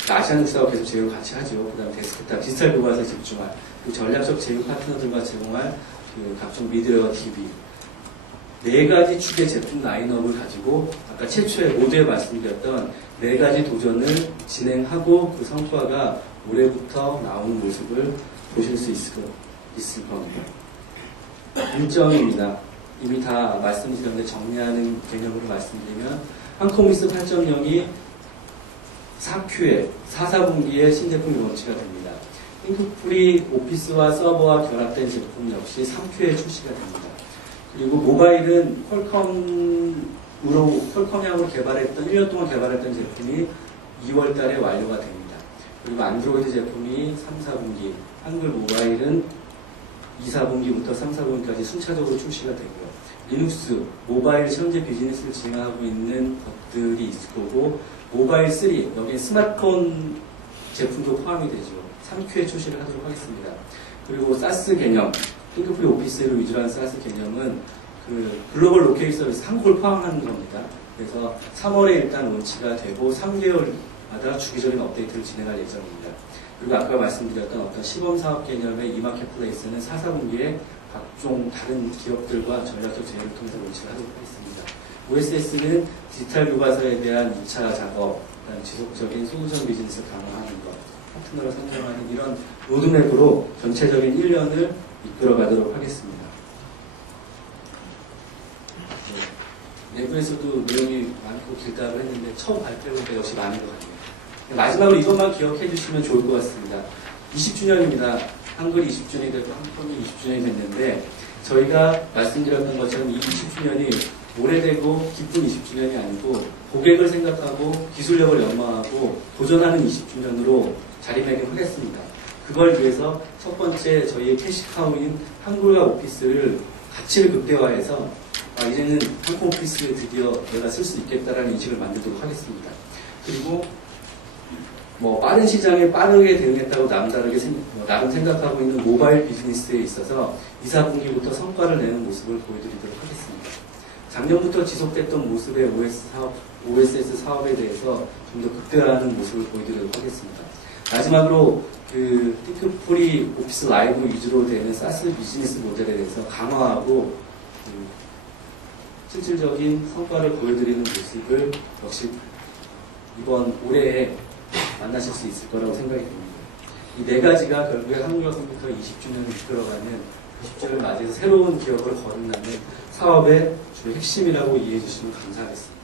아시아닉스하고 계속 제휴를 같이 하죠. 그 다음 데스크탑, 디지털 교과서에 집중할 그 전략적 제휴 파트너들과 제공할 그 각종 미디어와 TV 네 가지 축의 제품 라인업을 가지고 아까 최초에 모두에 말씀드렸던 네 가지 도전을 진행하고 그 성과가 올해부터 나오는 모습을 보실 수 있을 겁니다. 일정입니다. 이미 다 말씀드렸는데 정리하는 개념으로 말씀드리면 한코미스 8.0이 4Q에 4분기에 신제품이 론치가 됩니다. 핑크풀이 오피스와 서버와 결합된 제품 역시 3Q에 출시가 됩니다. 그리고 모바일은 퀄컴향으로 개발했던 1년 동안 개발했던 제품이 2월 달에 완료가 됩니다. 그리고 안드로이드 제품이 3, 4분기, 한글 모바일은 2, 4분기부터 3, 4분기까지 순차적으로 출시가 되고요. 리눅스, 모바일 현재 비즈니스를 진행하고 있는 것들이 있을 거고 모바일 3, 여기에 스마트폰 제품도 포함이 되죠. 3Q에 출시를 하도록 하겠습니다. 그리고 사스 개념, 핑크풀이 오피스를 위주로 한 사스 개념은 그 글로벌 로케이 서비스 한국을 포함하는 겁니다. 그래서 3월에 일단 론치가 되고 3개월마다 주기적인 업데이트를 진행할 예정입니다. 그리고 아까 말씀드렸던 어떤 시범 사업 개념의 이마켓플레이스는 4, 4분기에 각종 다른 기업들과 전략적 제휴를 통해서 론치를 하도록 하겠습니다. OSS는 디지털 교과서에 대한 2차 작업, 지속적인 소구전 비즈니스 강화하는 것, 파트너를 선정하는 이런 로드맵으로 전체적인 1년을 이끌어가도록 하겠습니다. 내부에서도 내용이 많고 길다고 했는데 처음 발표해보니까 역시 많은 것 같네요. 마지막으로 이것만 기억해 주시면 좋을 것 같습니다. 20주년입니다. 한글이 20주년이 되고 한컴이 20주년이 됐는데 저희가 말씀드렸던 것처럼 이 20주년이 오래되고 기쁜 20주년이 아니고 고객을 생각하고 기술력을 연마하고 도전하는 20주년으로 자리매김하겠습니다. 그걸 위해서 첫 번째 저희의 캐시카우인 한글과 오피스를 가치를 극대화해서 이제는 한국 오피스를 드디어 내가 쓸 수 있겠다라는 인식을 만들도록 하겠습니다. 그리고 빠른 시장에 빠르게 대응했다고 나름 생각하고 있는 모바일 비즈니스에 있어서 2, 4분기부터 성과를 내는 모습을 보여드리도록 하겠습니다. 작년부터 지속됐던 모습의 OSS 사업에 대해서 좀 더 극대화하는 모습을 보여드리도록 하겠습니다. 마지막으로 그 핑크풀이 오피스 라이브 위주로 되는 사스 비즈니스 모델에 대해서 강화하고 실질적인 성과를 보여드리는 모습을 역시 이번 올해에 만나실 수 있을 거라고 생각이 듭니다. 이 네 가지가 결국에 한국과 컴퓨터 20주년을 이끌어가는 20주년을 맞이해서 새로운 기억을 거듭나는 사업의 주요 핵심이라고 이해해 주시면 감사하겠습니다.